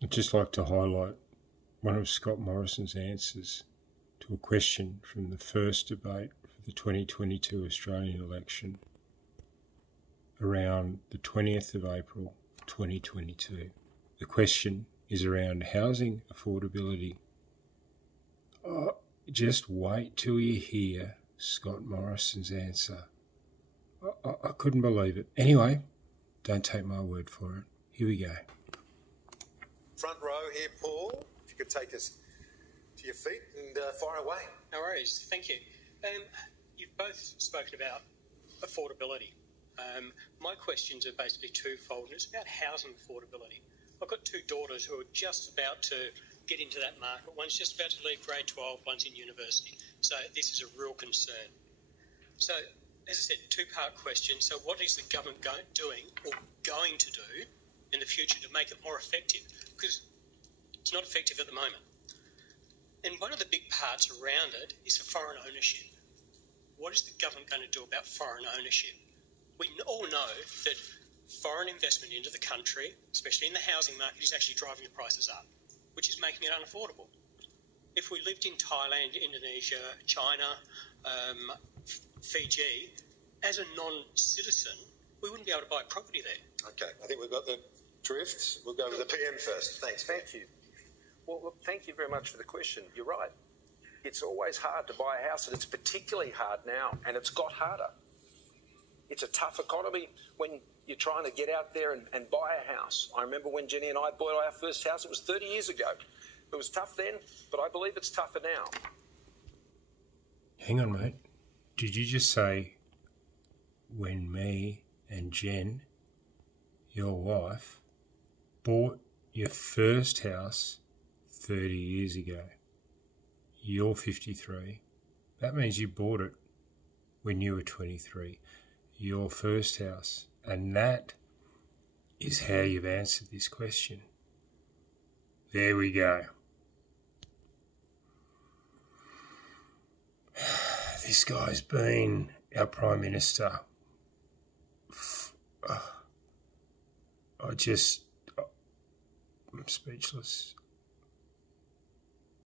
I'd just like to highlight one of Scott Morrison's answers to a question from the first debate for the 2022 Australian election around the 20th of April 2022. The question is around housing affordability. Oh, just wait till you hear Scott Morrison's answer. I couldn't believe it. Anyway, don't take my word for it. Here we go. Front row here, Paul. If you could take us to your feet and fire away. No worries. Thank you. You've both spoken about affordability. My questions are basically twofold, and it's about housing affordability. I've got two daughters who are just about to get into that market. One's just about to leave grade 12, one's in university. So this is a real concern. So, as I said, two-part question. So what is the government doing or going to do in the future to make it more effective? Because it's not effective at the moment. And one of the big parts around it is for foreign ownership. What is the government going to do about foreign ownership? We all know that foreign investment into the country, especially in the housing market, is actually driving the prices up, which is making it unaffordable. If we lived in Thailand, Indonesia, China, Fiji, as a non-citizen, we wouldn't be able to buy property there. Okay, I think we've got the drift. We'll go with the PM first. Thanks. Thank you. Well, look, thank you very much for the question. You're right. It's always hard to buy a house, and it's particularly hard now, and it's got harder. It's a tough economy when you're trying to get out there and buy a house. I remember when Jenny and I bought our first house, it was 30 years ago. It was tough then, but I believe it's tougher now. Hang on, mate. Did you just say when me and Jen, your wife, bought your first house 30 years ago? You're 53. That means you bought it when you were 23. Your first house. And that is how you've answered this question. There we go. This guy's been our Prime Minister. I'm speechless.